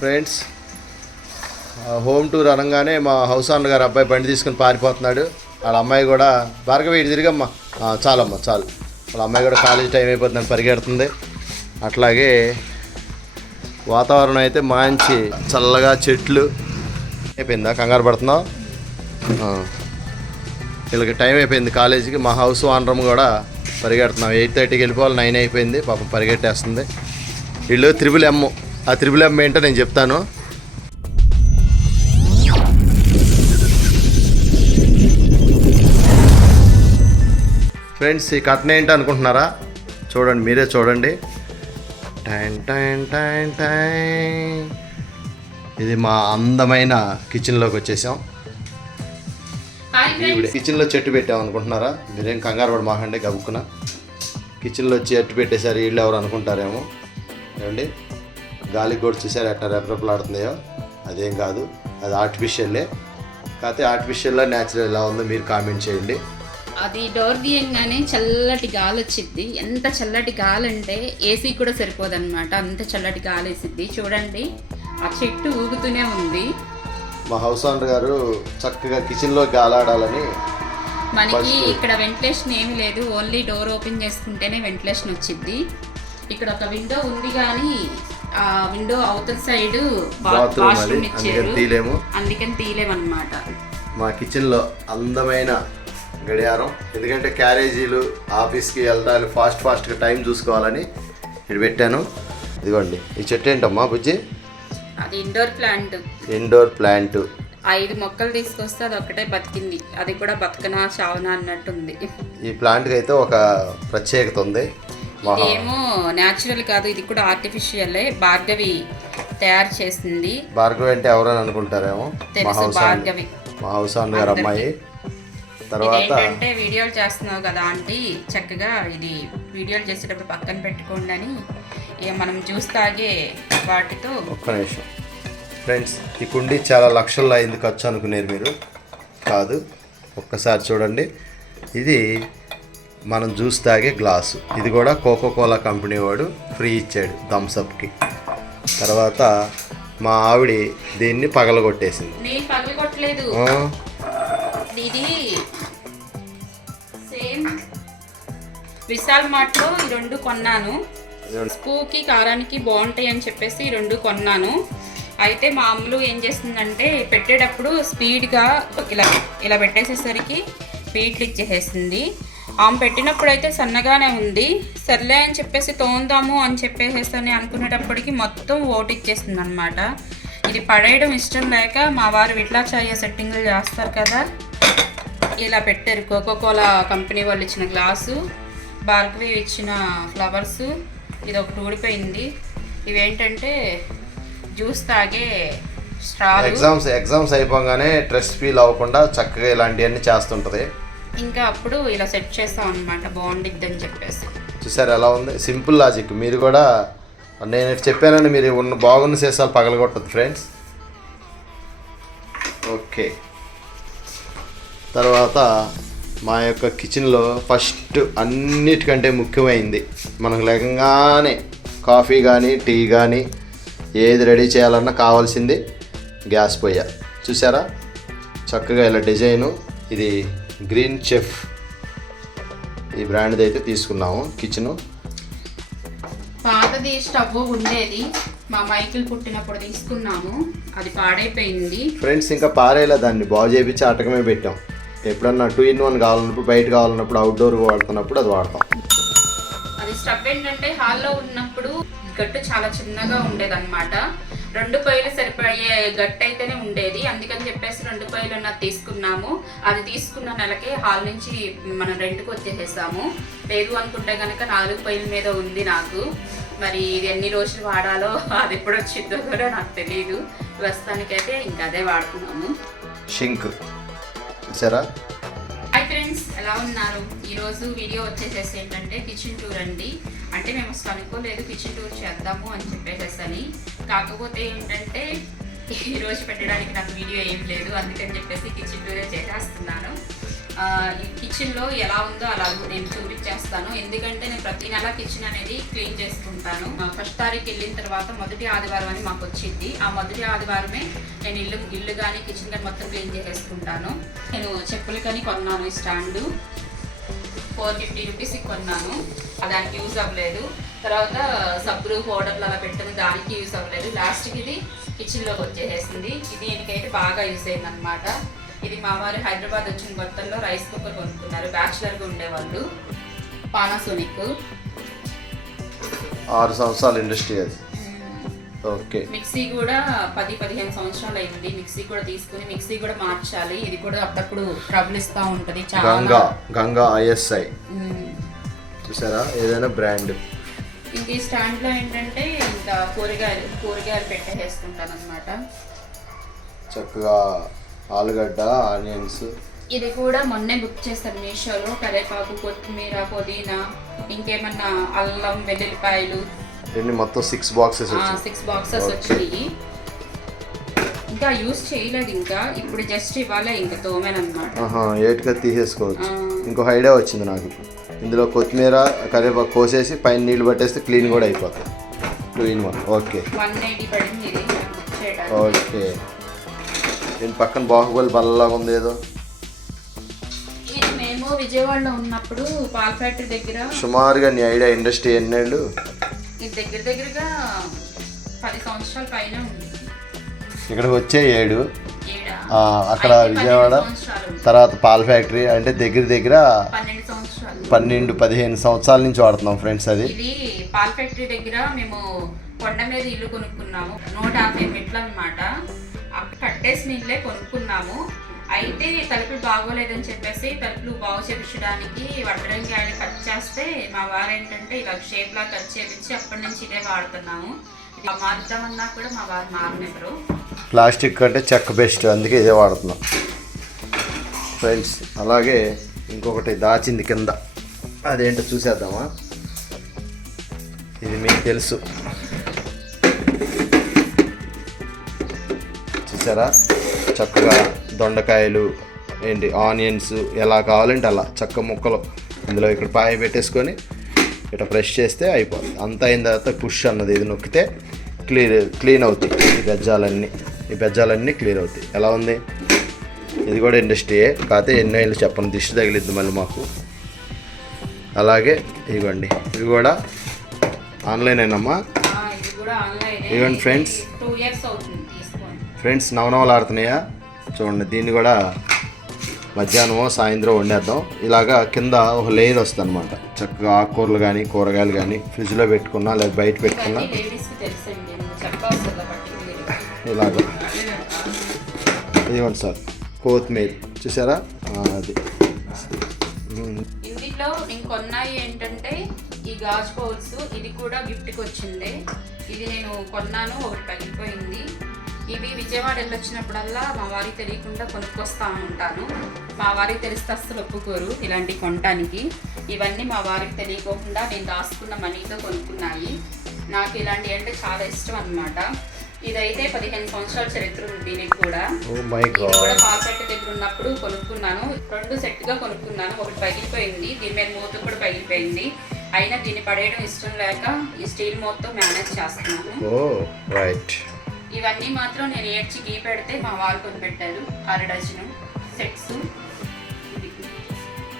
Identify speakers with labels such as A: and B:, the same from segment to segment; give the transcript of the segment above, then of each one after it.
A: Friends home tour అనగానే మా house owner గారు అబ్బాయి బండి తీసుకుని పారిపోతున్నాడు. వాళ్ళ అమ్మాయి కూడా భార్గవి ఇటు తిరిగమ్మా. చాలమ్మ చాలమ్మా చాలు. వాళ్ళ అమ్మాయి కూడా కాలేజ్ టైం అయిపోతుందని పరిగెడుతుంది. అట్లాగే వాతావరణం అయితే మంచి చల్లగా చెట్లు అయిపోయిందా? కంగారు పడుతున్నాం వీళ్ళకి టైం అయిపోయింది కాలేజీకి. మా హౌస్ ఆనరం కూడా పరిగెడుతున్నాం. ఎయిట్ థర్టీకి వెళ్ళిపోవాలి నైన్ అయిపోయింది. పాపం పరిగెట్టేస్తుంది. వీళ్ళు త్రిబుల్ ఎమ్ము ఆ త్రిబుల్ ఎమ్ ఏంటో నేను చెప్తాను. ఫ్రెండ్స్ ఈ కట్న ఏంటి అనుకుంటున్నారా? చూడండి మీరే చూడండి. టైన్ టైన్ టైన్ టైన్ ఇది మా అందమైన కిచెన్లోకి వచ్చేసాం. కిచెన్లో చెట్టు పెట్టాం అనుకుంటున్నారా? మీరేం కంగారు పడి మాకండి గబుక్కున. కిచెన్లో చెట్టు పెట్టేశారు వీళ్ళు ఎవరు అనుకుంటారేమో. ఏమండి? గాలికి కూడా చూసారు ఎట్లా రెపరెపలాడుతున్నాయో అదేం కాదు. అది ఆర్టిఫిషియల్లే కాకపోతే ఆర్టిఫిషియల్లో న్యాచురల్ ఎలా ఉందో మీరు కామెంట్ చేయండి.
B: అది డోర్ తీయంగానే చల్లటి గాలి వచ్చింది ఎంత చల్లటి గాలి అంటే ఏసీ కూడా సరిపోదన్నమాట. అంత చల్లటి గాలి వేసిద్ది. చూడండి ఆ చెట్టు ఊగుతూనే ఉంది.
A: మా హౌస్ ఓనర్ గారు చక్కగా కిచెన్లో గాలాడాలని
B: మనకి ఇక్కడ వెంటిలేషన్ ఏమీ లేదు. ఓన్లీ డోర్ ఓపెన్ చేసుకుంటేనే వెంటిలేషన్ వచ్చింది ఇక్కడ ఒక విండో ఉంది కానీ విండో అవతల సైడ్
A: బాత్రూమ్ అందుకని
B: ఇచ్చారు.
A: తీలేము
B: అందుకని తీయలేమన్నమాట.
A: మా కిచెన్లో అందమైన గడియారం. ఎందుకంటే క్యారేజీలు ఆఫీస్కి వెళ్ళాలి ఫాస్ట్ ఫాస్ట్గా టైం చూసుకోవాలని ఇక్కడ పెట్టాను. ఇదిగోండి ఈ చెట్టు ఏంటమ్మా బుజ్జి?
B: అది ఇండోర్ ప్లాంట్
A: ఇండోర్ ప్లాంట్
B: ఐదు మొక్కలు తీసుకొస్తే అది ఒక్కటే బతికింది. అది కూడా బతకనా చావనా అన్నట్టుంది.
A: ఈ ప్లాంట్కి అయితే ఒక ప్రత్యేకత ఉంది. మా
B: ఇదేమో న్యాచురల్ కాదు ఇది కూడా ఆర్టిఫిషియలే. భార్గవి తయారు చేసింది.
A: భార్గవి అంటే ఎవరని అనుకుంటారేమో?
B: తెలుసు భార్గవి.
A: మా హౌస్ ఓనర్ గారు అమ్మాయి. తర్వాత
B: ఇదేంటంటే వీడియోలు చేస్తున్నావు కదా ఆంటీ చక్కగా ఇది వీడియోలు చేసేటప్పుడు పక్కన పెట్టుకోండి అని మనం జ్యూస్ తాగే వాటితో.
A: ఒక్క నిమిషం. ఫ్రెండ్స్ ఈ కుండీ చాలా లక్షల్లో అయింది ఖర్చు అనుకునేరు మీరు. కాదు ఒక్కసారి చూడండి. ఇది మనం జ్యూస్ తాగే గ్లాసు. ఇది కూడా కోకో కోలా కంపెనీ వాడు ఫ్రీ ఇచ్చాడు థమ్స్అప్కి తర్వాత మా ఆవిడ దీన్ని పగలగొట్టేసింది.
B: నేను పగలగొట్టలేదు.
A: ఆ,
B: ఇది సేమ్ విశాల్ మార్ట్లో ఈ రెండు కొన్నాను. ఉప్పుకి కారానికి బాగుంటాయి అని చెప్పేసి ఈ రెండు కొన్నాను. అయితే మా అమ్మలు ఏం చేస్తుందంటే పెట్టేటప్పుడు స్పీడ్గా ఇలా ఇలా పెట్టేసేసరికి స్పీడ్లు ఇచ్చేసేసింది. ఆమె పెట్టినప్పుడైతే సన్నగానే ఉంది. సర్లే అని చెప్పేసి తోందాము అని చెప్పేసేసి అనుకునేటప్పటికి మొత్తం ఓటిచ్చేసింది అనమాట ఇది పడేయడం ఇష్టం లేక మా వారు విట్లా చాయ సెట్టింగ్లు చేస్తారు కదా. ఇలా పెట్టారు. కోకో కోలా కంపెనీ వాళ్ళు ఇచ్చిన గ్లాసు భార్గవి ఇచ్చిన ఫ్లవర్స్ ఇది ఒకటి ఊడిపోయింది. ఇవేంటంటే జ్యూస్ తాగే స్ట్రాలు.
A: ఎగ్జామ్స్ ఎగ్జామ్స్ అయిపోగానే స్ట్రెస్ ఫీల్ అవ్వకుండా చక్కగా ఇలాంటివన్నీ చేస్తుంటుంది.
B: ఇంకా అప్పుడు ఇలా సెట్ చేస్తాం అనమాట బాగుండిద్ది అని చెప్పేసి.
A: చూసారు ఎలా ఉంది. సింపుల్ లాజిక్ మీరు కూడా నేను చెప్పానని మీరు ఉన్న బాగున్న సీసాలు పగలగొట్టదు ఫ్రెండ్స్ ఓకే తర్వాత మా యొక్క కిచెన్లో ఫస్ట్ అన్నిటికంటే ముఖ్యమైంది మనకు లేకంగానే కాఫీ కానీ టీ కానీ ఏది రెడీ చేయాలన్నా కావాల్సింది గ్యాస్ పొయ్య. చూసారా? చక్కగా ఇలా డిజైను ఇది గ్రీన్ చెఫ్. ఈ బ్రాండ్ది అయితే తీసుకున్నాము కిచెను.
B: పాతది స్టవ్ ఉండేది మా మైకిల్ పుట్టినప్పుడు తీసుకున్నాము అది పాడైపోయింది.
A: ఫ్రెండ్స్ ఇంకా పారేలా దాన్ని బాగు చేయించి అటకమే పెట్టాం. ఎప్పుడన్నా టూ ఇన్ వన్ కావాలన్నప్పుడు బయట కావాలన్నప్పుడు అవుట్డోర్ వాడుతున్నప్పుడు అది వాడతాం.
B: అది స్టవ్ ఏంటంటే హాల్లో ఉన్నప్పుడు గట్టు చాలా చిన్నగా ఉండేదన్నమాట. రెండు పొయ్యిలు సరిపోయే గట్టి అయితేనే ఉండేది. అందుకని చెప్పేసి రెండు పొయ్యిలు ఉన్నది తీసుకున్నాము. అది తీసుకున్న నెలకే హాల్ నుంచి మనం రెంట్కి వచ్చేసేసాము. లేదు అనుకుంటే కనుక నాలుగు పొయ్యిల మీద ఉంది నాకు. మరి ఇది ఎన్ని రోజులు వాడాలో అది ఎప్పుడు వచ్చిందో కూడా నాకు తెలియదు ప్రస్తుతానికైతే ఇంకా అదే వాడుతున్నాము
A: షింక్.
B: సరే. ఫ్రెండ్స్ ఎలా ఉన్నారు? ఈరోజు వీడియో వచ్చేసేసి ఏంటంటే కిచెన్ టూర్ అండి. అంటే మేము అసలు అనుకోలేదు కిచెన్ టూర్ చేద్దాము అని చెప్పేసేసి అని. కాకపోతే ఏంటంటే ఈరోజు పెట్టడానికి నాకు వీడియో ఏం లేదు. అందుకని చెప్పేసి కిచెన్ టూరే చేసేస్తున్నాను. కిచెన్లో ఎలా ఉందో అలా నేను చూపించేస్తాను. ఎందుకంటే నేను ప్రతి నెల కిచెన్ అనేది క్లీన్ చేసుకుంటాను. ఫస్ట్ తారీఖు వెళ్ళిన తర్వాత మొదటి ఆదివారం అని మాకు వచ్చింది. ఆ మొదటి ఆదివారమే నేను ఇల్లు ఇల్లు కానీ కిచెన్ కానీ మొత్తం క్లీన్ చేసేసుకుంటాను. నేను చెప్పులు కానీ కొన్నాను ఈ స్టాండు ఫోర్ ఫిఫ్టీ రూపీస్కి కొన్నాను. దానికి యూజ్ అవ్వలేదు. తర్వాత సబ్బులు పౌడర్లు అలా పెట్టిన దానికి యూజ్ అవ్వలేదు. లాస్ట్కి ఇది కిచెన్లోకి వచ్చేసేసింది ఇది దీనికైతే బాగా యూజ్ అయింది అనమాట ఇది మా వారు హైదరాబాద్ వచ్చిన కొత్తల్లో రైస్ కుక్కర్ కొనుక్కున్నారు. బ్యాచులర్గా ఉండేవాళ్ళు. పానాసోనిక్
A: ఆరు సంవత్సరాల ఇండస్ట్రీ అది. ఓకే
B: మిక్సీ కూడా పది పదిహేను సంవత్సరాలు అయింది. మిక్సీ కూడా తీసుకుని మిక్సీ కూడా మార్చాలి. ఇది కూడా అప్పుడప్పుడు ట్రబుల్ ఇస్తూ ఉంటుంది
A: గంగా
B: చాలా.
A: గంగా ఐఎస్ఐ. చూసారా? ఏదైనా బ్రాండ్
B: ఇంక ఈ స్టాండ్లో ఏంటంటే ఇంకా కూరగాయలు కూరగాయలు పెట్టేసుకుంటాను అనమాట
A: చక్కగా ఆలుగడ్డ ఆనియన్స్.
B: ఇది కూడా మొన్నే బుక్ చేస్తాను మీషోలో. కరివేపాకు కొత్తిమీర పుదీనా ఇంకేమన్నా అల్లం వెల్లుల్లిపాయలు.
A: ఎన్ని మొత్తం సిక్స్ బాక్సెస్ వచ్చాయి.
B: Six boxes. వచ్చినాయి ఇంకా యూస్ చేయలేదు ఇంకా. ఇప్పుడు జస్ట్ ఇవాళ ఇంకా తోమేనమాట
A: ఆహా ఏటుగా తీసేసుకోవచ్చు.
B: ఆ.
A: ఇంకొక ఐడియా వచ్చింది నాకు. ఇందులో కొత్తిమీర కరివేపాకు కోసేసి పైన నీళ్ళు పట్టేస్తే క్లీన్ కూడా అయిపోతుంది two in one okay
B: one eighty పడింది.
A: ఓకే దీని పక్కన బాహుబలి బల్లలాగా ఉంది ఏదో.
B: మేము విజయవాడలో ఉన్నప్పుడు పాల ఫ్యాక్టరీ దగ్గర
A: సుమారుగా నీ ఐడియా ఇండస్ట్రీ ఎన్నేళ్ళు?
B: ఇది దగ్గర దగ్గరగా పది సంవత్సరాల పైన ఉంది.
A: ఇక్కడికి వచ్చే ఏడు.
B: ఏడా?
A: ఆ, అక్కడ
B: అయితే పన్నెండు
A: విజయవాడ
B: సంవత్సరాలు.
A: తర్వాత పాల ఫ్యాక్టరీ అంటే దగ్గర దగ్గర
B: పన్నెండు సంవత్సరాలు.
A: పన్నెండు పదిహేను సంవత్సరాల నుంచి వాడుతున్నాం ఫ్రెండ్స్ అది.
B: ఇది పాల ఫ్యాక్టరీ దగ్గర మేము కొండ మీద ఇల్లు కొనుక్కున్నాము. నూట యాభై మెట్లు అనమాట కట్టేసి నీళ్ళే కొనుక్కున్నాము. అయితే తలుపులు బాగోలేదని చెప్పేసి తలుపులు బాగు చేపించడానికి వడ్రంగాయలు కట్ చేస్తే మా వారు ఏంటంటే ఇలా షేప్లా కట్ చేయించి అప్పటి నుంచి ఇదే వాడుతున్నాము. ఇలా మారుద్దామన్నా కూడా మా వారు మారనివ్వరు.
A: ప్లాస్టిక్ కంటే చెక్క బెస్ట్ అందుకే ఇదే వాడుతున్నాం. ఫ్రెండ్స్ అలాగే ఇంకొకటి దాచింది కింద. అదేంటో చూసేద్దామా? ఇది మీకు తెలుసు. చూసారా చక్కగా దొండకాయలు ఏంటి ఆనియన్స్ ఎలా కావాలంటే అలా చక్క ముక్కలు ఇందులో ఇక్కడ పాయ పెట్టేసుకొని ఇట్లా ఫ్రెష్ చేస్తే అయిపోతుంది. అంతా అయిన తర్వాత పుష్ అన్నది ఇది నొక్కితే క్లీన్ క్లీన్ అవుతాయి ఈ బెజ్జాలన్నీ. ఈ బెజ్జాలన్నీ క్లీన్ అవుతాయి. ఎలా ఉంది? ఇది కూడా ఇండస్ట్రీయే. కాకపోతే ఎన్నో ఏళ్ళు చెప్పను దిష్టి తగిలిద్ది మళ్ళీ మాకు. అలాగే ఇదిగోండి ఇవి కూడా ఆన్లైన్ అయినమ్మా
B: ఆ, ఇది
A: ఫ్రెండ్స్ నవనవలు ఆడుతున్నాయా? చూడండి దీన్ని కూడా మధ్యాహ్నం సాయంత్రం వండేద్దాం. ఇలాగా కింద ఒక లేయర్ వస్తుంది అనమాట చక్కగా ఆకుకూరలు కానీ కూరగాయలు కానీ ఫ్రిడ్జ్లో పెట్టుకున్నా లేదా బయట పెట్టుకున్నా. ఇలాగ. ఇదిగోండి సార్ కొత్తిమీర. చూసారా? అది. మ్మ్.
B: ఇందులో నేను కొన్నాయి ఏంటంటే ఈ గాజు బౌల్స్ ఇది కూడా గిఫ్ట్కి వచ్చింది. ఇది నేను కొన్నాను ఒకటి పగిలిపోయింది. ఇవి విజయవాడ వెళ్ళొచ్చినప్పుడల్లా మా వారికి తెలియకుండా కొనుక్కొస్తా ఉంటాను. మా వారికి తెలిస్తే అస్సలు ఒప్పుకోరు ఇలాంటివి కొనటానికి. ఇవన్నీ మా వారికి తెలియకోకుండా నేను దాచుకున్న మనీతో కొనుక్కున్నాయి. నాకు ఇలాంటివి అంటే చాలా ఇష్టం అన్నమాట. ఇదైతే పదిహేను సంవత్సరాల చరిత్ర ఉంది దీనికి కూడా. కూడా
A: గాడ్.
B: పాల సెట్ దగ్గర ఉన్నప్పుడు కొనుక్కున్నాను. రెండు సెట్గా కొనుక్కున్నాను. ఒకటి పగిలిపోయింది. దీని మీద మూత కూడా పగిలిపోయింది. అయినా దీన్ని పడేయడం ఇష్టం లేక ఈ స్టీల్ మూతతో మేనేజ్ చేస్తున్నాను.
A: రైట్.
B: ఇవన్నీ మాత్రం నేను ఏడ్చి గీ పెడితే మా వాళ్ళు కొనిపెట్టారు. అర డజను సెట్స్.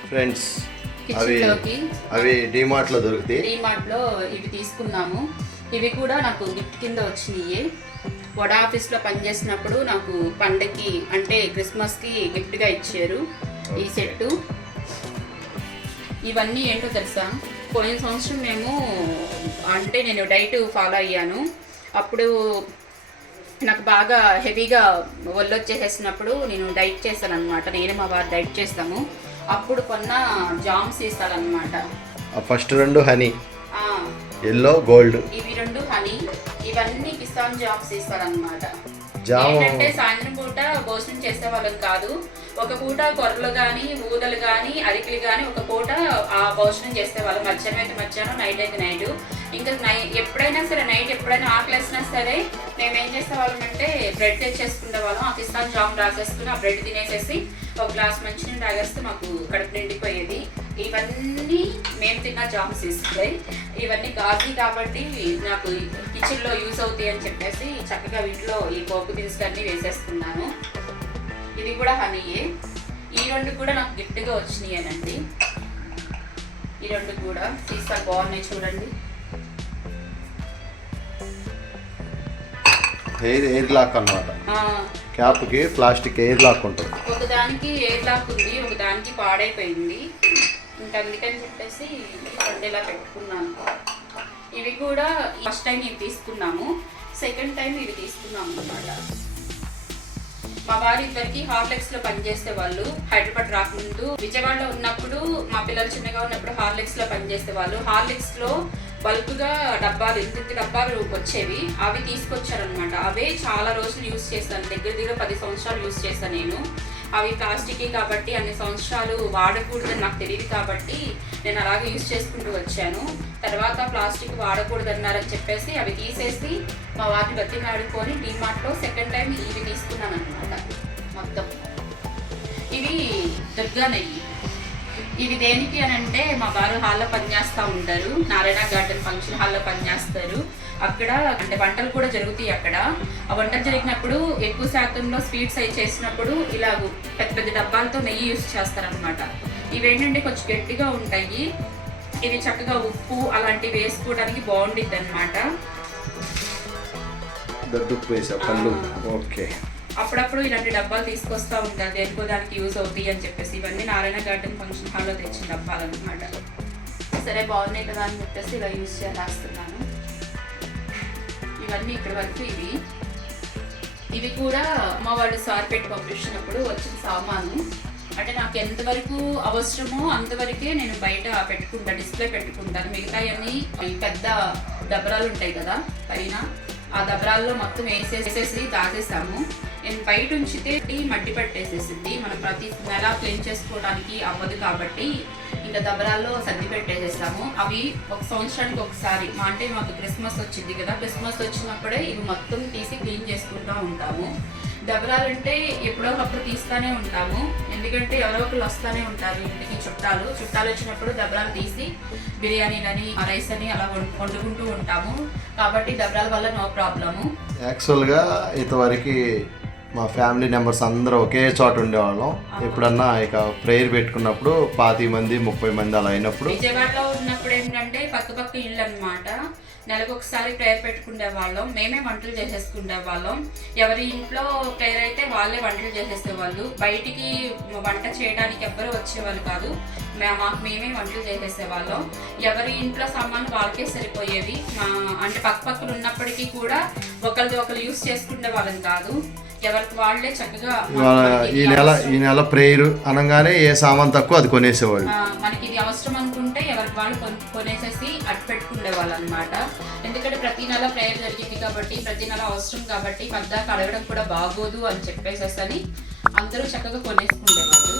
A: ఫ్రెండ్స్ అవి అవి డిమార్ట్లో దొరుకుతాయి
B: డీమార్ట్లో ఇవి తీసుకున్నాము. ఇవి కూడా నాకు గిఫ్ట్ కింద వచ్చినాయి. వడ ఆఫీస్లో పనిచేసినప్పుడు నాకు పండగకి అంటే క్రిస్మస్కి గిఫ్ట్గా ఇచ్చారు. ఈ సెట్ ఇవన్నీ ఏంటో తెలుసా? పోయిన సంవత్సరం మేము అంటే నేను డైట్ ఫాలో అయ్యాను. అప్పుడు నాకు బాగా హెవీగా ఒళ్ళు వచ్చేసేసినప్పుడు నేను డైట్ చేశాను అనమాట నేను మా వారు డైట్ చేస్తాము. అప్పుడు కొన్న జామ్స్ ఇస్తాడనమాట
A: ఫస్ట్ రెండు హనీ ఎల్లో గోల్డ్.
B: ఇవి రెండు హనీ ఇవన్నీ కిసాన్ జాబ్స్ ఇస్తారనమాట
A: జామ.
B: ఏంటంటే సాయంత్రం పూట భోజనం చేసే వాళ్ళం కాదు. ఒక పూట కొర్రలు కానీ ఊదలు కానీ అరికలు కానీ ఒక పూట ఆ భోజనం చేసే వాళ్ళం మధ్యాహ్నం అయితే మధ్యాహ్నం నైట్ అయితే నైట్. ఇంకా నై ఎప్పుడైనా సరే నైట్ ఎప్పుడైనా ఆకలి వేసినా సరే మేము ఏం చేసేవాళ్ళం అంటే బ్రెడ్ తెచ్చేసుకునే వాళ్ళం. ఆ కిసాన్ జామ్ రాసేసుకుని ఆ బ్రెడ్ తినేసేసి ఒక గ్లాస్ మంచినీళ్ళు తాగేస్తే మాకు కడుపు నిండిపోయేది. ఇవన్నీ మేము తిన్న జామ్స్ ఇస్తాయి. ఇవన్నీ గాజీ కాబట్టి నాకు కిచెన్లో యూస్ అవుతాయి అని చెప్పేసి చక్కగా వీటిలో ఈ పోపు దినుసులన్నీ వేసేస్తున్నాను ఇది కూడా హనీయే ఈ రెండు కూడా నాకు గిఫ్ట్గా వచ్చినాయేనండి ఈ రెండు కూడా సీసాలు బాగున్నాయి చూడండి.
A: ఎయిర్ ఎయిర్ లాక్ అన్నమాట.
B: ఆ,
A: క్యాప్కి ప్లాస్టిక్ ఎయిర్ లాక్ ఉంటుంది.
B: ఒకదానికి ఎయిర్ లాక్ ఉంది ఒకదానికి పాడైపోయింది. ఇంకా అందుకని చెప్పేసి ఇలా పెట్టుకున్నాను. ఇవి కూడా ఫస్ట్ టైం ఇవి తీసుకున్నాము. సెకండ్ టైం ఇవి తీసుకున్నాము అనమాట మా వారి ఇద్దరికి హార్లెక్స్లో పనిచేసే వాళ్ళు. హైదరాబాద్ రాకముందు విజయవాడలో ఉన్నప్పుడు మా పిల్లలు చిన్నగా ఉన్నప్పుడు హార్లెక్స్లో పనిచేసే వాళ్ళు. హార్లెక్స్లో బల్క్గా డబ్బాలు ఇంత డబ్బాలు వచ్చేవి. అవి తీసుకొచ్చారనమాట అవే చాలా రోజులు యూస్ చేశాను. దగ్గర దగ్గర పది సంవత్సరాలు యూస్ చేస్తాను నేను. అవి ప్లాస్టిక్ కాబట్టి అన్ని సంవత్సరాలు వాడకూడదని నాకు తెలియదు కాబట్టి నేను అలాగే యూస్ చేసుకుంటూ వచ్చాను. తర్వాత ప్లాస్టిక్ వాడకూడదు అన్నారని చెప్పేసి అవి తీసేసి మా వారిని బతిమాడుకొని డిమార్ట్లో సెకండ్ టైం ఇవి తీసుకున్నాను అనమాట మొత్తం. ఇవి దుర్గా నెయ్యి ఇవి దేనికి అని అంటే మా వారు హాల్లో పనిచేస్తూ ఉంటారు. నారాయణ గార్డెన్ ఫంక్షన్ హాల్లో పనిచేస్తారు అక్కడ అంటే వంటలు కూడా జరుగుతాయి అక్కడ. ఆ వంటలు జరిగినప్పుడు ఎక్కువ శాతంలో స్వీట్స్ అవి చేసినప్పుడు ఇలాగ పెద్ద పెద్ద డబ్బాలతో నెయ్యి యూస్ చేస్తారనమాట ఇవేంటంటే కొంచెం గట్టిగా ఉంటాయి. ఇవి చక్కగా ఉప్పు అలాంటివి వేసుకోవడానికి బాగుండిద్ది అనమాట
A: ఓకే.
B: అప్పుడప్పుడు ఇలాంటి డబ్బాలు తీసుకొస్తా ఉంటారు దేనికో దానికి యూజ్ అవుతాయి అని చెప్పేసి. ఇవన్నీ నారాయణ గార్డెన్ ఫంక్షన్ హాల్లో తెచ్చిన డబ్బాలు అనమాట సరే బాగున్నాయి కదా అని చెప్పేసి ఇలా యూజ్ చేస్తున్నాను ఇవన్నీ ఇక్కడి వరకు ఇవి. ఇవి కూడా అమ్మ వాళ్ళు సార్ పెట్టి పంపించినప్పుడు వచ్చిన సామాను. అంటే నాకు ఎంతవరకు అవసరమో అంతవరకే నేను బయట పెట్టుకుంటా డిస్ప్లే పెట్టుకుంటాను. మిగతాయన్నీ ఈ పెద్ద దబరాలు ఉంటాయి కదా పైన. ఆ దబరాల్లో మొత్తం వేసేసేసి దాచేసాము నేను బయట ఉంచితే మట్టి పట్టేసేసింది. మనం ప్రతి నెల క్లీన్ చేసుకోవడానికి అవ్వదు కాబట్టి ఇంకా దబరాల్లో సర్ది పెట్టేసేసాము అవి ఒక సంవత్సరానికి ఒకసారి మా అంటే మాకు క్రిస్మస్ వచ్చింది కదా క్రిస్మస్ వచ్చినప్పుడే ఇవి మొత్తం తీసి క్లీన్ చేసుకుంటూ ఉంటాము. దబరాలంటే ఎప్పుడో ఒకప్పుడు తీస్తూనే ఉంటాము. ఎందుకంటే ఎవరో ఒకరు వస్తూనే ఉంటారు ఇంటికి చుట్టాలు. చుట్టాలు వచ్చినప్పుడు దబరాలు తీసి బిర్యానీలని రైస్ అని అలా వండుకుంటూ ఉంటాము. కాబట్టి దబరాల వల్ల నో ప్రాబ్లము.
A: యాక్చువల్గా ఇంతవరకు మా ఫ్యామిలీ మెంబర్స్ అందరూ ఒకే చోట ఉండేవాళ్ళం. ఎప్పుడన్నా ఇక ప్రేయర్ పెట్టుకున్నప్పుడు పాతి మంది ముప్పై మంది అలా అయినప్పుడు
B: విజయవాడలో ఉన్నప్పుడు ఏంటంటే పక్క పక్క ఇల్లు అనమాట నెలకు ఒకసారి ప్రేయర్ పెట్టుకునే వాళ్ళం. మేమే వంటలు చేసేసుకునే వాళ్ళం. ఎవరి ఇంట్లో ప్రేయర్ అయితే వాళ్ళే వంటలు చేసేసేవాళ్ళు బయటికి వంట చేయడానికి ఎవ్వరు వచ్చేవాళ్ళు కాదు. మాకు మేమే వంటలు చేసేసేవాళ్ళం ఎవరి ఇంట్లో సామాన్లు వాళ్ళకే సరిపోయేవి. అంటే పక్క పక్కన ఉన్నప్పటికీ కూడా ఒకరిది ఒకరు యూస్ చేసుకునే వాళ్ళం కాదు. ఎవరికి వాళ్ళే చక్కగా
A: ఇవాళ ఈ నెల ఈ నెల ప్రేయర్ అనగానే ఏ సామాన్ తక్కువ అది కొనేసేవాళ్ళు.
B: మనకి ఇది అవసరం అనుకుంటే ఎవరికి వాళ్ళు కొన్- కొనేసేసి అట్టు పెట్టుకునే వాళ్ళు అనమాట ఎందుకంటే ప్రతి నెల ప్రేయర్ జరిగింది కాబట్టి ప్రతి నెల అవసరం కాబట్టి పద్దాక అడగడం కూడా బాగోదు అని చెప్పేసేసి అని అందరూ చక్కగా కొనేసుకునేవాళ్ళు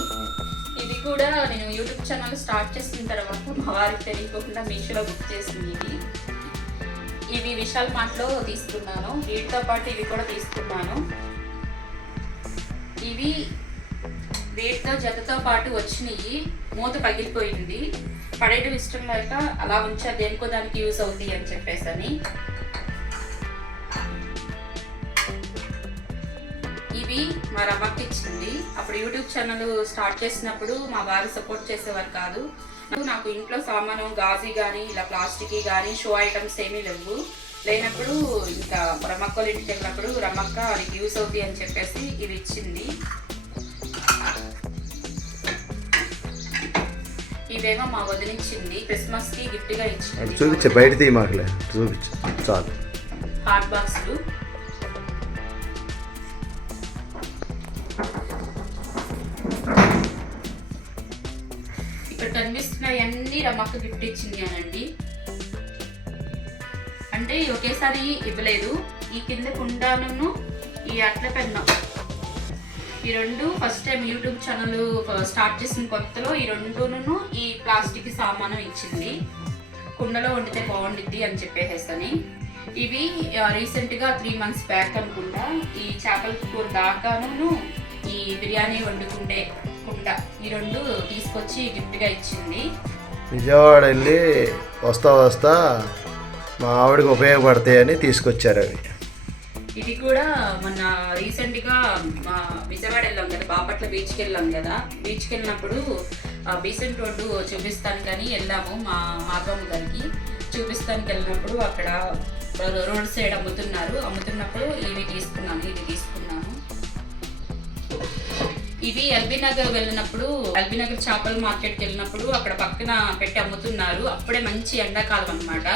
B: ఇది కూడా నేను యూట్యూబ్ ఛానల్ స్టార్ట్ చేసిన తర్వాత మా వారికి తెలియకుండా మీషోలో బుక్ చేసింది ఇది. ఇవి విశాల్ మార్ట్లో తీసుకున్నాను. వీటితో పాటు ఇవి కూడా తీసుకున్నాను. ఇవి వీటితో జతతో పాటు వచ్చినాయి మూత పగిలిపోయింది. పడేయడం ఇష్టం లేక అలా ఉంచా దేనికో దానికి యూస్ అవుతాయి అని చెప్పేసి అని ఇవి మా రమ్మకి ఇచ్చింది. అప్పుడు యూట్యూబ్ ఛానల్ స్టార్ట్ చేసినప్పుడు మా వారు సపోర్ట్ చేసేవారు కాదు. నాకు- నాకు ఇంట్లో సామాను గాజీ కానీ ఇలా ప్లాస్టిక్ కానీ షో ఐటమ్స్ ఏమీ లేవు. లేనప్పుడు ఇంకా రమ్మక్క ఇంటికి వెళ్ళినప్పుడు రమ్మక్క వాళ్ళకి యూస్ అవుతాయి అని చెప్పేసి ఇవి ఇచ్చింది. ఇవేమో మా వదిలించింది. క్రిస్మస్కి గిఫ్ట్గా ఇచ్చింది
A: చూపించే బయట తీ మాకులే. చూపించు చాలు.
B: హాట్ బాక్స్లు. ఇక్కడ కనిపిస్తున్నాయన్నీ రమ్మక్క గిఫ్ట్ ఇచ్చింది అనండి. అంటే ఒకేసారి ఇవ్వలేదు. ఈ కింద కుండాను ఈ అట్ల పెన్నం ఈ రెండు first time YouTube channel start చేసిన కొత్తలో ఈ రెండును ఈ ప్లాస్టిక్ సామాను ఇచ్చింది. కుండలో వండితే బాగుండిద్ది అని చెప్పేసేసని ఇవి రీసెంట్గా త్రీ మంత్స్ బ్యాక్ అనుకుంటా. ఈ చేపల కూర దాకాను ఈ బిర్యానీ వండుకుండే కుండ. ఈ రెండు తీసుకొచ్చి గిఫ్ట్గా ఇచ్చింది.
A: విజయవాడ వెళ్ళి వస్తా వస్తా మా ఆవిడకి ఉపయోగపడతాయని తీసుకొచ్చారు అవి.
B: ఇది కూడా మొన్న రీసెంట్గా మా విజయవాడ వెళ్ళాం కదా బాపట్ల బీచ్కి వెళ్ళాం కదా. బీచ్కి వెళ్ళినప్పుడు ఆ బీసెంట్ రోడ్డు చూపిస్తాను కానీ వెళ్ళాము మా మాగమ్మ గారికి. చూపిస్తానికి వెళ్ళినప్పుడు అక్కడ రోడ్ సైడ్ అమ్ముతున్నారు. అమ్ముతున్నప్పుడు ఇవి తీసుకున్నాను ఇది తీసుకున్నాను. ఇవి ఎల్బీ నగర్ వెళ్ళినప్పుడు ఎల్బీ నగర్ చేపల మార్కెట్కి వెళ్ళినప్పుడు అక్కడ పక్కన పెట్టి అమ్ముతున్నారు. అప్పుడే మంచి ఎండాకాలం అన్నమాట.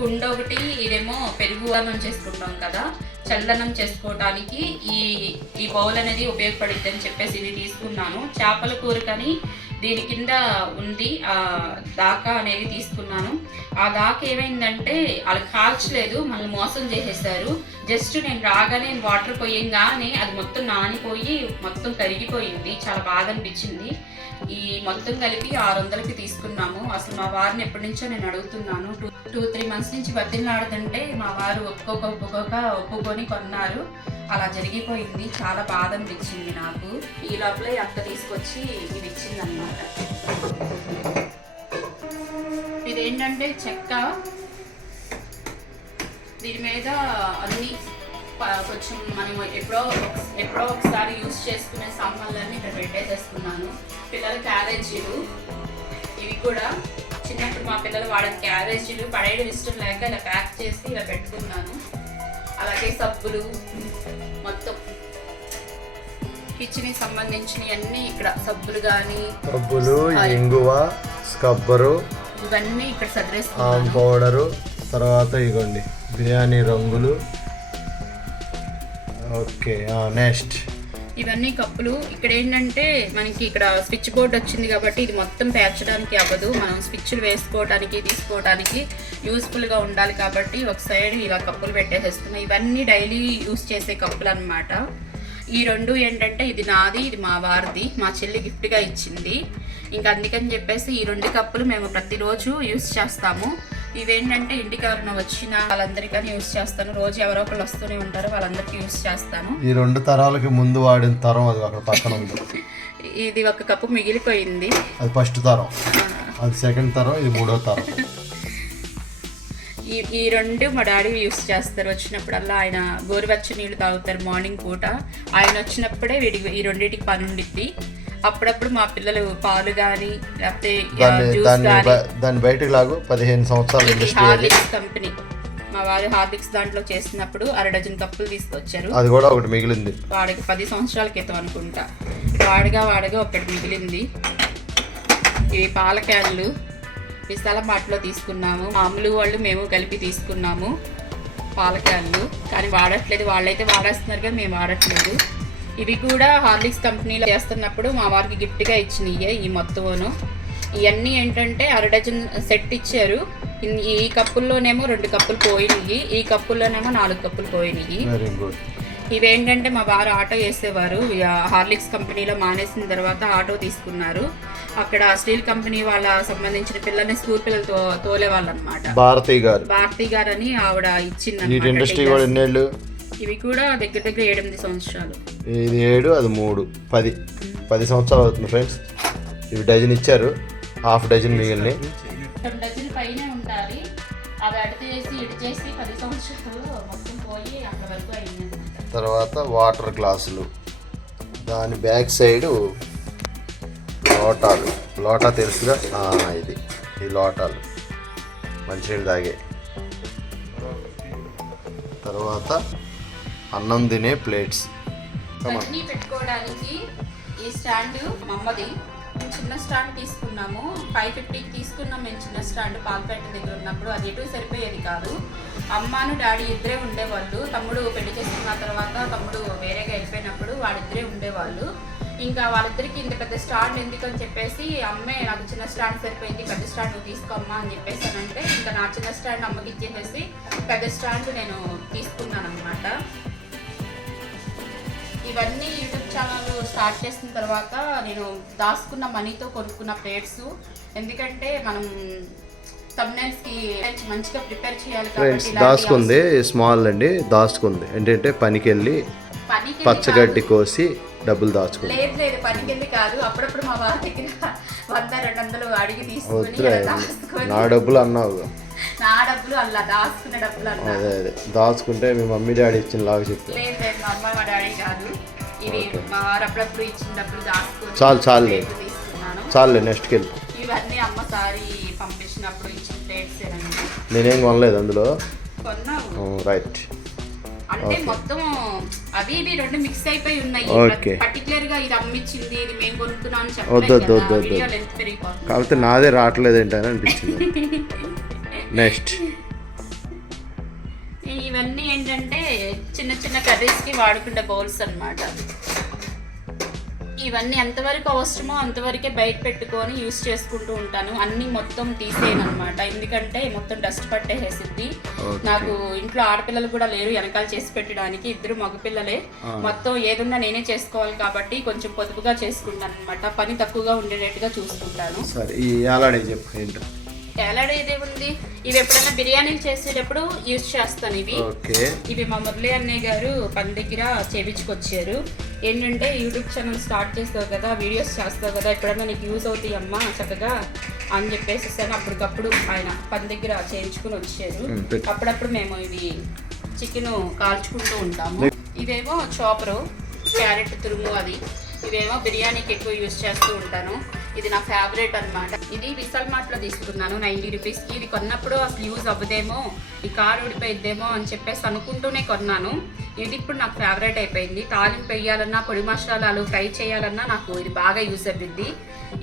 B: కుండ ఒకటి ఇదేమో పెరుగు అన్నం చేసుకుంటాం కదా. చల్లనం చేసుకోవటానికి ఈ ఈ బౌల్ అనేది ఉపయోగపడుద్ది అని చెప్పేసి ఇది తీసుకున్నాను. చేపల కూర కానీ దీని కింద ఉంది ఆ దాకా అనేది తీసుకున్నాను. ఆ దాకా ఏమైందంటే వాళ్ళు కాల్చలేదు మళ్ళీ మోసం చేసేసారు. జస్ట్ నేను రాగానే వాటర్ పోయంగానే అది మొత్తం నానిపోయి మొత్తం కరిగిపోయింది. చాలా బాధ అనిపించింది. ఈ మొత్తం కలిపి ఆరు వందలకి తీసుకున్నాము. అసలు మా వారిని ఎప్పటి నుంచో నేను అడుగుతున్నాను టూ టూ త్రీ మంత్స్ నుంచి బతిలాడుతుంటే మా వారు ఒప్పుకోక ఒప్పుకోక ఒప్పుకొని కొన్నారు. అలా జరిగిపోయింది. చాలా బాధ అనిపించింది నాకు. ఈ లోపల ఈ అక్క తీసుకొచ్చి ఇది ఇచ్చింది అనమాట ఇదేంటంటే చెక్క. దీని మీద అన్ని కొంచెం మనం ఎప్పుడో ఎప్పుడో ఒకసారి యూస్ చేసుకునే సామాన్లన్నీ ఇక్కడ పెట్టేసేసుకున్నాను. పిల్లల క్యారేజీలు. ఇవి కూడా చిన్నప్పుడు మా పిల్లలు వాడిన క్యారేజీలు పడేయడం ఇష్టం లేక ఇలా ప్యాక్ చేసి ఇలా పెట్టుకున్నాను. అలాగే సబ్బులు మొత్తం. కిచెన్కి సంబంధించినవి అన్నీ ఇక్కడ సబ్బులు కానీ
A: సబ్బులు ఇంగువ స్కబ్బరు
B: ఇవన్నీ ఇక్కడ సదిరేసుకున్నాను
A: పౌడరు తర్వాత ఇగోండి బిర్యానీ రంగులు. Okay next.
B: ఇవన్నీ కప్పులు. ఇక్కడ ఏంటంటే మనకి ఇక్కడ స్విచ్ బోర్డ్ వచ్చింది కాబట్టి ఇది మొత్తం పేర్చడానికి అవ్వదు. మనం స్విచ్లు వేసుకోవడానికి తీసుకోవడానికి యూస్ఫుల్గా ఉండాలి కాబట్టి ఒక సైడ్ ఇలా కప్పులు పెట్టేసేస్తున్నాయి ఇవన్నీ డైలీ యూస్ చేసే కప్పులు అన్నమాట ఈ రెండు ఏంటంటే ఇది నాది ఇది మా వారిది. మా చెల్లి గిఫ్ట్గా ఇచ్చింది. ఇంకా అందుకని చెప్పేసి ఈ రెండు కప్పులు మేము ప్రతిరోజు యూస్ చేస్తాము. ఇవేంటంటే ఇంటికి ఎవరైనా వచ్చిన వాళ్ళందరికీ యూస్ చేస్తాను. రోజు ఎవరో ఒకళ్ళు వస్తూనే ఉంటారు వాళ్ళందరికీ యూస్ చేస్తాను.
A: ఈ రెండు తరాలకి ముందు వాడిన తరం అది అక్కడ పక్కన ఉంది.
B: ఇది ఒక కప్పు మిగిలిపోయింది.
A: అది ఫస్ట్ తరం. అది సెకండ్ తరం ఇది మూడో తరం.
B: ఈ ఈ రెండు మా డాడీ యూస్ చేస్తారు. వచ్చినప్పుడల్లా ఆయన గోరువెచ్చ నీళ్ళు తాగుతారు మార్నింగ్ పూట. ఆయన వచ్చినప్పుడే వీడికి ఈ రెండింటికి పని ఉండిద్ది. అప్పుడప్పుడు మా పిల్లలు పాలు కానీ లేకపోతే
A: దాన్ని బయటకు లాగు. పదిహేను సంవత్సరాల
B: హార్లిక్స్ కంపెనీ. మా వారు హార్లిక్స్ దాంట్లో చేసినప్పుడు అర డజన్ కప్పులు తీసుకొచ్చారు.
A: అది కూడా ఒకటి మిగిలింది.
B: వాడికి పది సంవత్సరాల క్రితం అనుకుంటా. వాడగా వాడగా ఒకటి మిగిలింది. ఇవి పాల క్యాన్లు. విశాల మాటలో తీసుకున్నాము. మామూలు వాళ్ళు మేము కలిపి తీసుకున్నాము పాల క్యాన్లు. కానీ వాడట్లేదు. వాళ్ళైతే వాడేస్తున్నారు కానీ మేము వాడట్లేదు. ఇవి కూడా హార్లిక్స్ కంపెనీలో చేస్తున్నప్పుడు మా వారికి గిఫ్ట్గా ఇచ్చినాయి ఈ మొత్తమును. ఇవన్నీ ఏంటంటే అర డజన్ సెట్ ఇచ్చారు. ఈ కప్పుల్లోనేమో రెండు కప్పులు పోయినాయి ఈ కప్పుల్లోనేమో నాలుగు కప్పులు పోయినాయి ఇవేంటంటే మా వారు ఆటో వేసేవారు హార్లిక్స్ కంపెనీలో మానేసిన తర్వాత ఆటో తీసుకున్నారు. అక్కడ స్టీల్ కంపెనీ వాళ్ళ సంబంధించిన పిల్లల్ని స్కూల్ పిల్లలు తోలేవాళ్ళు అనమాట
A: భారతి గారు.
B: భారతి గారు అని ఆవిడ ఇచ్చింది
A: ఇండస్ట్రీ
B: ఇవి కూడా దగ్గర దగ్గర ఏడెనిమిది సంవత్సరాలు.
A: ఇది ఏడు అది మూడు పది. పది సంవత్సరాలు అవుతుంది ఫ్రెండ్స్. ఇవి డజన్ ఇచ్చారు హాఫ్ డజన్ మిగిలినాయి
B: రెండు డజన్ల పైనే ఉండాలి. అవి అడితే చేసి ఇడి చేసి పది సంవత్సరాలు మొత్తం పోయి అక్కడ వరకు అయింది
A: తర్వాత వాటర్ గ్లాసులు. దాని బ్యాక్ సైడ్ లోటాలు. లోటా తెలుసుగా? ఇది. ఈ లోటాలు. మంచినీళ్ళు తాగే. తర్వాత అన్నం తినే ప్లేట్స్.
B: చట్నీ పెట్టుకోవడానికి ఈ స్టాండ్ మమ్మది. మేము చిన్న స్టాండ్ తీసుకున్నాము. ఫైవ్ ఫిఫ్టీకి తీసుకున్నాం. మేము చిన్న స్టాండ్ పాల్పేట దగ్గర ఉన్నప్పుడు అది ఎటు సరిపోయేది కాదు. అమ్మను డాడీ ఇద్దరే ఉండేవాళ్ళు. తమ్ముడు పెళ్ళి చేసుకున్న తర్వాత తమ్ముడు వేరేగా వెళ్ళిపోయినప్పుడు వాళ్ళిద్దరే ఉండేవాళ్ళు. ఇంకా వాళ్ళిద్దరికి ఇంత పెద్ద స్టాండ్ ఎందుకు అని చెప్పేసి అమ్మే నాకు చిన్న స్టాండ్ సరిపోయింది. పెద్ద స్టాండ్ నువ్వు తీసుకోమ్మా అని చెప్పేసి అని అంటే ఇంకా నా చిన్న స్టాండ్ అమ్మకి ఇచ్చేసేసి పెద్ద స్టాండ్ నేను తీసుకున్నాను అనమాట ఇవన్నీ యూట్యూబ్ ఛానల్ స్టార్ట్ చేసిన తర్వాత నేను దాచుకున్న మనీతో కొనుక్కున్న ప్లేట్స్ ఎందుకంటే మనం
A: ఫ్రెండ్స్ దాచుకుంది స్మాల్ అండి దాచుకుంది. ఏంటంటే పనికి వెళ్ళి పచ్చగడ్డి కోసి డబ్బులు దాచుకుంది.
B: లేదు లేదు పనికి వెళ్ళి కాదు. అప్పుడప్పుడు మా వారి దగ్గర వంద రెండు వందలు అడిగి తీసుకుని
A: నా డబ్బులు అన్నావు
B: నా డబ్బులు అలా దాచుకున్న డబ్బులు అన్నా
A: అదే అదే. దాచుకుంటే మీ మమ్మీ డాడీ ఇచ్చిన లాగా చెప్పి.
B: లేదు లేదు మా అమ్మ మా డాడీ కాదు. ఇవి మా వారు అప్పుడప్పుడు ఇచ్చిన డబ్బులు దాచుకొని
A: చాలు, చాలులే.
B: ప్లేట్లు తీసుకున్నాను.
A: చాలులే నెక్స్ట్కి వెళ్ళి
B: ఇవన్నీ అమ్మ సారి పంపించినప్పుడు ఇచ్చిన ప్లేట్స్ ఏనండి.
A: నేనేం కొనలేదు అందులో. రైట్
B: అంటే మొత్తం అవి ఇవి రెండు మిక్స్ అయిపోయి ఉన్నాయి.
A: Okay.
B: పర్టికులర్గా ఇది అమ్మిచ్చింది ఇది మేము కొనుక్కున్నాం అని
A: వద్దు, వద్దు, వద్దు,
B: చెప్పలేదు
A: వద్దు.
B: వీడియో లెంత్ పెరిగిపోతుంది.
A: కాకపోతే నాదే రావట్లేదు ఏంటని అనిపించింది. నెక్స్ట్
B: ఇవన్నీ ఏంటంటే చిన్న చిన్న కర్రీస్కి వాడుకునే బౌల్స్ అన్నమాట. ఇవన్నీ ఎంతవరకు అవసరమో అంతవరకే బయట పెట్టుకొని యూస్ చేసుకుంటూ ఉంటాను. అన్ని మొత్తం తీసేయను అనమాట ఎందుకంటే మొత్తం డస్ట్
A: Okay.
B: నాకు ఇంట్లో ఆడపిల్లలు కూడా లేరు వెనకాల చేసి పెట్టడానికి. ఇద్దరు మగపిల్లలే. మొత్తం ఏదున్నా నేనే చేసుకోవాలి కాబట్టి కొంచెం పొదుపుగా చేసుకుంటాను అనమాట పని తక్కువగా ఉండేటట్టుగా చూసుకుంటాను.
A: సరే చెప్పు
B: ఎలాడ ఇదేముంది ఇవి ఎప్పుడైనా బిర్యానీలు చేసేటప్పుడు యూస్ చేస్తాను ఇవి. ఇవి మా మురళి అన్నయ్య గారు పని దగ్గర చేపించుకొచ్చారు. ఏంటంటే యూట్యూబ్ ఛానల్ స్టార్ట్ చేస్తావు కదా వీడియోస్ చేస్తావు కదా ఎప్పుడైనా నీకు యూజ్ అవుతాయి అమ్మా చక్కగా అని చెప్పేసి అప్పటికప్పుడు ఆయన పని దగ్గర చేయించుకుని వచ్చారు. అప్పుడప్పుడు మేము ఇవి చికెన్ కాల్చుకుంటూ ఉంటాము. ఇవేమో చాపరు క్యారెట్ తురుము అది. ఇవేమో బిర్యానీకి ఎక్కువ యూజ్ చేస్తూ ఉంటాను. ఇది నా ఫేవరెట్ అన్నమాట. ఇది విశాల్ మార్ట్లో తీసుకున్నాను నైంటీ రూపీస్కి ఇది కొన్నప్పుడు అసలు యూజ్ అవ్వదేమో ఈ కారు ఊడిపోయిద్దేమో అని చెప్పేసి అనుకుంటూనే కొన్నాను. ఇది ఇప్పుడు నాకు ఫేవరెట్ అయిపోయింది. తాలింపు వేయాలన్నా పొడి మసాలాలు ఫ్రై చేయాలన్నా నాకు ఇది బాగా యూజ్ అవుతుంది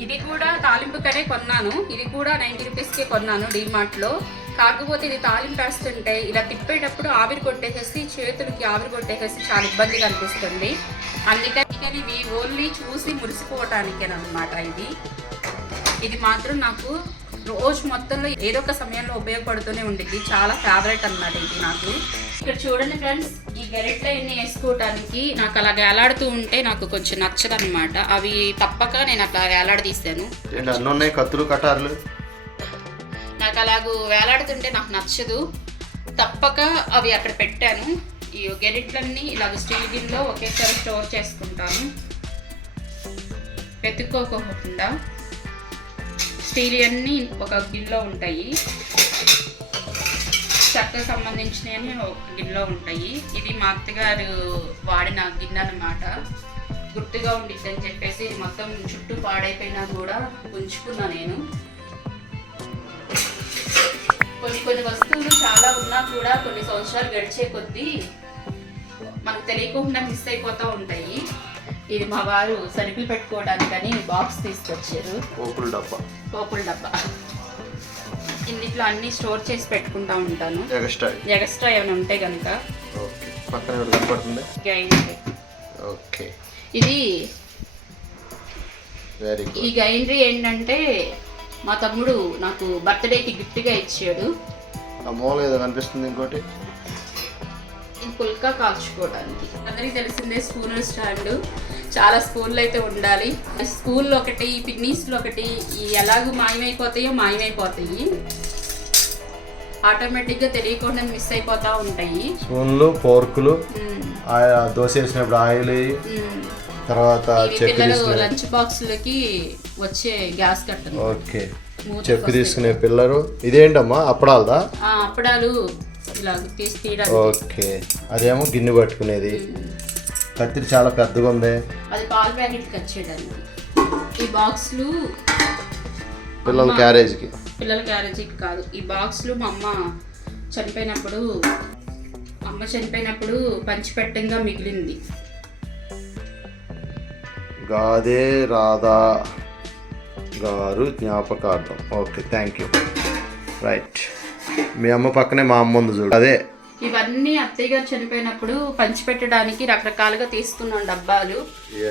B: ఇది కూడా తాలింపుకనే కొన్నాను. ఇది కూడా నైంటీ రూపీస్కే కొన్నాను డీమార్ట్లో. కాకపోతే ఇది తాలింపు వేస్తుంటే ఇలా తిప్పేటప్పుడు ఆవిరి కొట్టేసేసి చేతులకి ఆవిరి కొట్టేసేసి చాలా ఇబ్బందిగా అనిపిస్తుంది. అందుకని ఇవి ఓన్లీ చూసి మురిసిపోవటానికేనమాట ఇది. ఇది మాత్రం నాకు రోజు మొత్తంలో ఏదో ఒక సమయంలో ఉపయోగపడుతూనే ఉండిద్ది. చాలా ఫేవరెట్ అన్నమాట ఇది నాకు. ఇక్కడ చూడండి ఫ్రెండ్స్ ఈ గరిట్లో ఎన్ని వేసుకోవటానికి నాకు అలా వేలాడుతూ ఉంటే నాకు కొంచెం నచ్చదన్నమాట. అవి తప్పక నేను అట్లా వేలాడదీశాను
A: ఏంటి అన్నీ ఉన్నాయి? కత్తులు కటార్లు?
B: నాకు అలాగూ వేలాడుతుంటే నాకు నచ్చదు. తప్పక అవి అక్కడ పెట్టాను. ఈ గెరిట్లన్నీ ఇలాగ స్టీల్ గిన్నెలో ఒకేసారి స్టోర్ చేసుకుంటాను. వెతుక్కోకుండా. అన్నీ ఒక గిన్నెలో ఉంటాయి. చెక్కకు సంబంధించినవి ఒక గిన్నెలో ఉంటాయి. ఇది మా అత్తగారు వాడిన గిన్నె అనమాట గుర్తుగా ఉండిద్ది అని చెప్పేసి మొత్తం చుట్టూ పాడైపోయినా కూడా ఉంచుకున్నా నేను. కొన్ని కొన్ని వస్తువులు చాలా ఉన్నా కూడా కొన్ని సంవత్సరాలు గడిచే కొద్దీ మనకు తెలియకుండా మిస్ అయిపోతూ ఉంటాయి. ఇది మా వారు సరుకులు పెట్టుకోవడానికని బాక్స్ తీసుకొచ్చారు.
A: పోపుల డబ్బా.
B: పోపుల డబ్బా. ఇందులో అన్ని స్టోర్ చేసి పెట్టుకుంటా ఉంటాను.
A: ఎక్స్ట్రా
B: ఎక్స్ట్రా ఏమైనా ఉంటే కనుక
A: ఓకే. పక్కన కనపడుతుంది? ఓకే.
B: ఇది
A: వెరీ
B: ఈ
A: గుడ్
B: గ్రైండర్ ఏంటంటే మా తమ్ముడు నాకు బర్త్డేకి గిఫ్ట్గా ఇచ్చాడు.
A: మూల ఏదో కనిపిస్తుంది ఇంకోటి.
B: పుల్కా కాల్చుకోవడానికి. అందరికీ తెలిసిందే స్పూన్ స్టాండ్. చాలా స్కూల్లో అయితే ఉండాలి. స్కూల్లో ఒకటి పిక్నిక్స్లో ఒకటి ఎలాగూ మాయమైపోతాయో మాయమైపోతాయి. ఆటోమేటిక్గా తెలియకుండా మిస్ అయిపోతూ ఉంటాయి.
A: స్పూన్లు ఫోర్కులు దోశ వేసినప్పుడు ఆయిల్. తర్వాత
B: పిల్లలు లంచ్ బాక్స్లకి వచ్చే గ్యాస్ కట్టను
A: ఓకే. చెప్పి. తీసుకునే పిల్లలు. ఇదేంటమ్మా? అప్పడాలదా?
B: అప్పడాలు ఇలా తీసి తీయడానికి.
A: ఓకే. అదేమో గిన్నె పట్టుకునేది. కత్తిరి చాలా పెద్దగా ఉంది.
B: అది పాల ప్యాకెట్ కట్ చేయడానికి. ఈ బాక్స్లు
A: పిల్లల క్యారేజ్కి.
B: పిల్లల క్యారేజీకి కాదు. ఈ బాక్స్లు మా అమ్మ చనిపోయినప్పుడు అమ్మ చనిపోయినప్పుడు పంచిపెట్టంగా మిగిలింది.
A: గాదే రాధా గారు జ్ఞాపకార్థం. Okay thank you. రైట్. మీ అమ్మ పక్కనే మా అమ్మ ఉంది చూడు. అదే
B: ఇవన్నీ అత్తయ్య గారు చనిపోయినప్పుడు పంచిపెట్టడానికి రకరకాలుగా తీసుకున్నాం డబ్బాలు.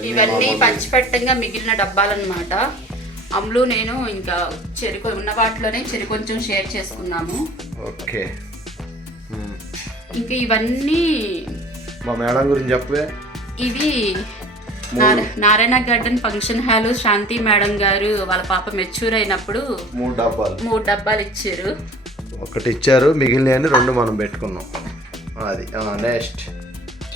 A: ఇవన్నీ
B: పంచిపెట్టంగా మిగిలిన డబ్బాలు అనమాట అమ్ములు నేను ఇంకా చెరుకు ఉన్న వాటిలోనే చెరు కొంచెం షేర్ చేసుకున్నాము.
A: ఓకే.
B: ఇంకా ఇవన్నీ
A: మా మేడం గురించి చెప్పే
B: ఇవి నార- Narayana garden function hall Shanti madam గారు వాళ్ళ పాప మెచ్యూర్ అయినప్పుడు
A: మూడు డబ్బాలు.
B: మూడు డబ్బాలు ఇచ్చారు.
A: ఒకటి ఇచ్చారు మిగిలిన రెండు మనం పెట్టుకున్నాం. అది నెక్స్ట్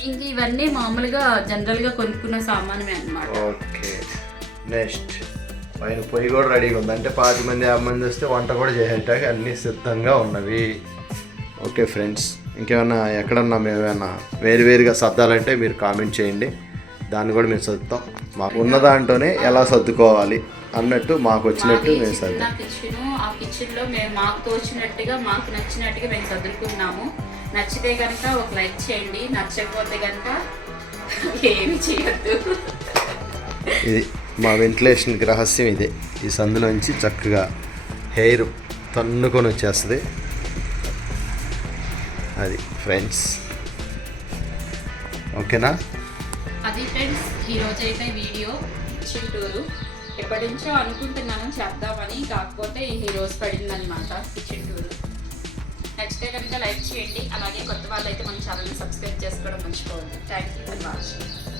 B: ఇంక ఇవన్నీ మామూలుగా జనరల్గా కొనుక్కున్న సామానమే అన్నమాట.
A: ఓకే నెక్స్ట్ పైన పొయ్యి కూడా రెడీగా ఉంది. అంటే పాతి మంది యాభై మంది వస్తే వంట కూడా చేసేటానికి అన్నీ సిద్ధంగా ఉన్నవి. ఓకే ఫ్రెండ్స్ ఇంకేమన్నా ఎక్కడన్నా మేము ఏమైనా వేరు వేరుగా సర్దాలంటే మీరు కామెంట్ చేయండి. దాన్ని కూడా మేము సర్దుతాం. మాకు ఉన్న దాంట్లోనే ఎలా సర్దుకోవాలి? అన్నట్టు మాకు వచ్చినట్టు మేము సర్దాం
B: కిచెన్ ఆ కిచెన్లో మేము మాకు తోచినట్టుగా మాకు నచ్చినట్టుగా మేము చదువుకున్నాము నచ్చితే కనుక ఒక లైక్ చేయండి. నచ్చకపోతే కనుక ఏమి చేయొద్దు.
A: ఇది మా వెంటిలేషన్కి రహస్యం ఇదే. ఈ సందులోంచి చక్కగా హెయిర్ తన్నుకొని వచ్చేస్తుంది. అది ఫ్రెండ్స్. ఓకేనా?
B: అది ఫ్రెండ్స్ ఈ రోజు అయితే వీడియో కిచెన్ టూరు ఎప్పటి నుంచో అనుకుంటున్నాను చేద్దామని కాకపోతే ఈ రోజు పడిందనమాట కిచెన్ టూరు నచ్చితే కనుక లైక్ చేయండి. అలాగే కొత్త వాళ్ళు అయితే మన ఛానల్ని సబ్స్క్రైబ్ చేసుకోవడం మర్చిపోవద్దు. Thank you for watching